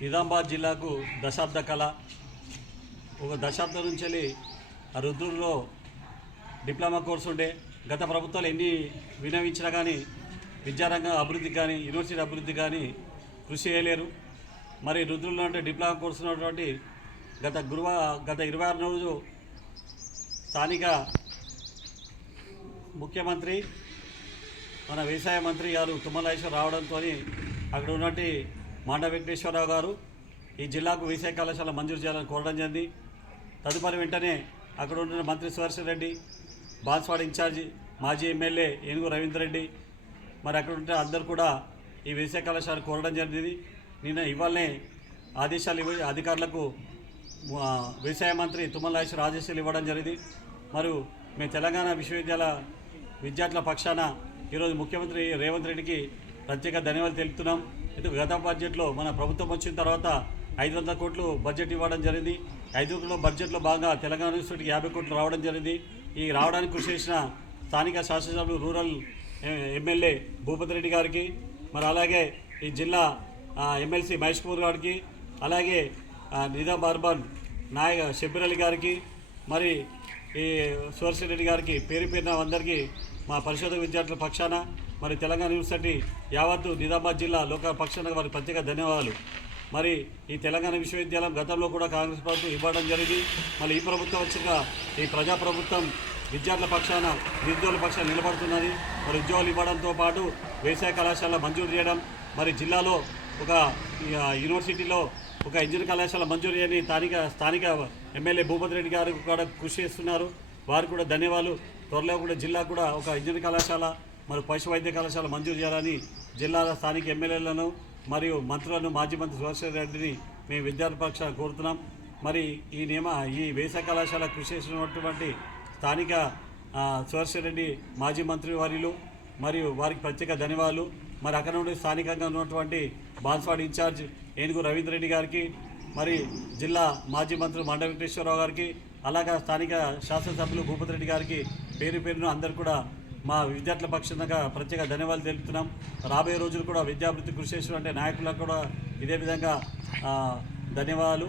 నిజామాబాద్ జిల్లాకు దశాబ్ద కళ. ఒక దశాబ్దం నుంచి వెళ్ళి ఆ రుద్రుల్లో డిప్లొమా కోర్సు ఉండే. గత ప్రభుత్వాలు ఎన్ని వినవించినా కానీ విద్యారంగ అభివృద్ధి కానీ యూనివర్సిటీ అభివృద్ధి కానీ కృషి చేయలేరు. మరి రుద్రుల్లో అంటే డిప్లొమా కోర్సు ఉన్నటువంటి గత గురువ గత ఇరవై ఆరు రోజు స్థానిక ముఖ్యమంత్రి మన వ్యవసాయ మంత్రి గారు తుమ్మలేశ్వర్ రావడంతో అక్కడ ఉన్నటువంటి మాండ వెంకటేశ్వరరావు గారు ఈ జిల్లాకు వ్యవసాయ కళాశాల మంజూరు చేయాలని కోరడం జరిగింది. తదుపరి వెంటనే అక్కడ ఉన్న మంత్రి సుదర్శన్ రెడ్డి బాన్స్వాడ ఇన్ఛార్జి మాజీ ఎమ్మెల్యే ఏనుగు రవీందర్ రెడ్డి మరి అక్కడ ఉంటే అందరు కూడా ఈ వ్యవసాయ కళాశాల కోరడం జరిగింది. నిన్న ఇవాళనే ఆదేశాలు ఇవ్వ అధికారులకు వ్యవసాయ మంత్రి తుమ్మల ఆదేశాలు ఇవ్వడం జరిగింది. మరియు మేము తెలంగాణ విశ్వవిద్యాలయ విద్యార్థుల పక్షాన ఈరోజు ముఖ్యమంత్రి రేవంత్ రెడ్డికి ప్రత్యేక ధన్యవాదాలు తెలుపుతున్నాం. ఎందుకు గత బడ్జెట్లో మన ప్రభుత్వం వచ్చిన తర్వాత ఐదు వందల కోట్లు బడ్జెట్ ఇవ్వడం జరిగింది. ఐదు వందల బడ్జెట్లో భాగంగా తెలంగాణ యూనివర్సిటీకి యాభై కోట్లు రావడం జరిగింది. ఈ రావడానికి కృషి చేసిన స్థానిక శాసనసభ్యులు రూరల్ ఎమ్మెల్యే భూపతి రెడ్డి గారికి మరి అలాగే ఈ జిల్లా ఎమ్మెల్సీ మహేష్ కుమార్ గారికి అలాగే ఆ, నిజాం అర్బన్ నాయక షబ్బీర్ అలీ గారికి మరి ఈ సువర్షన్ రెడ్డి గారికి పేరు పేరున అందరికీ మా పరిశోధక విద్యార్థుల పక్షాన మరి తెలంగాణ యూనివర్సిటీ యావత్తు నిజామాబాద్ జిల్లా లోక పక్షాన వారి ప్రత్యేక ధన్యవాదాలు. మరి ఈ తెలంగాణ విశ్వవిద్యాలయం గతంలో కూడా కాంగ్రెస్ ప్రభుత్వం ఇవ్వడం జరిగింది. మళ్ళీ ఈ ప్రభుత్వం వచ్చిన ఈ ప్రజా ప్రభుత్వం విద్యార్థుల పక్షాన నిరుద్యోగుల పక్షాన నిలబడుతున్నది. మరి ఉద్యోగాలు ఇవ్వడంతో పాటు వ్యవసాయ కళాశాల మంజూరు చేయడం. మరి జిల్లాలో ఒక యూనివర్సిటీలో ఒక ఇంజనీర్ కళాశాల మంజూరు అని స్థానిక స్థానిక ఎమ్మెల్యే భూపతి రెడ్డి గారు కూడా కృషి చేస్తున్నారు. వారు కూడా ధన్యవాదాలు. త్వరలో కూడా జిల్లా కూడా ఒక ఇంజనీర్ కళాశాల మరి పశు వైద్య కళాశాల మంజూరు చేయాలని జిల్లాల స్థానిక ఎమ్మెల్యేలను మరియు మంత్రులను మాజీ మంత్రి సుభాష్ రెడ్డిని మేము విద్యార్థి పక్షాన కోరుతున్నాం. మరి ఈ నియమ ఈ వేసవి కళాశాల కృషి చేసినటువంటి స్థానిక ఆ, సుభాష్ రెడ్డి మాజీ మంత్రి వారిలు మరియు వారికి ప్రత్యేక ధన్యవాదాలు. మరి అక్కడ నుండి స్థానికంగా ఉన్నటువంటి బాన్స్వాడ్ ఇన్ఛార్జ్ ఏనుగు రవీంద్ర రెడ్డి గారికి మరి జిల్లా మాజీ మంత్రి మండ వెంకటేశ్వరరావు గారికి అలాగే స్థానిక శాసనసభ్యులు భూపతి రెడ్డి గారికి పేరు పేరును అందరు కూడా మా విద్యార్థుల పక్షంగా ప్రత్యేక ధన్యవాదాలు తెలుపుతున్నాం. రాబోయే రోజులు కూడా విద్యాభివృద్ధి కృషి చేసినటువంటి నాయకులకు కూడా ఇదే విధంగా ధన్యవాదాలు.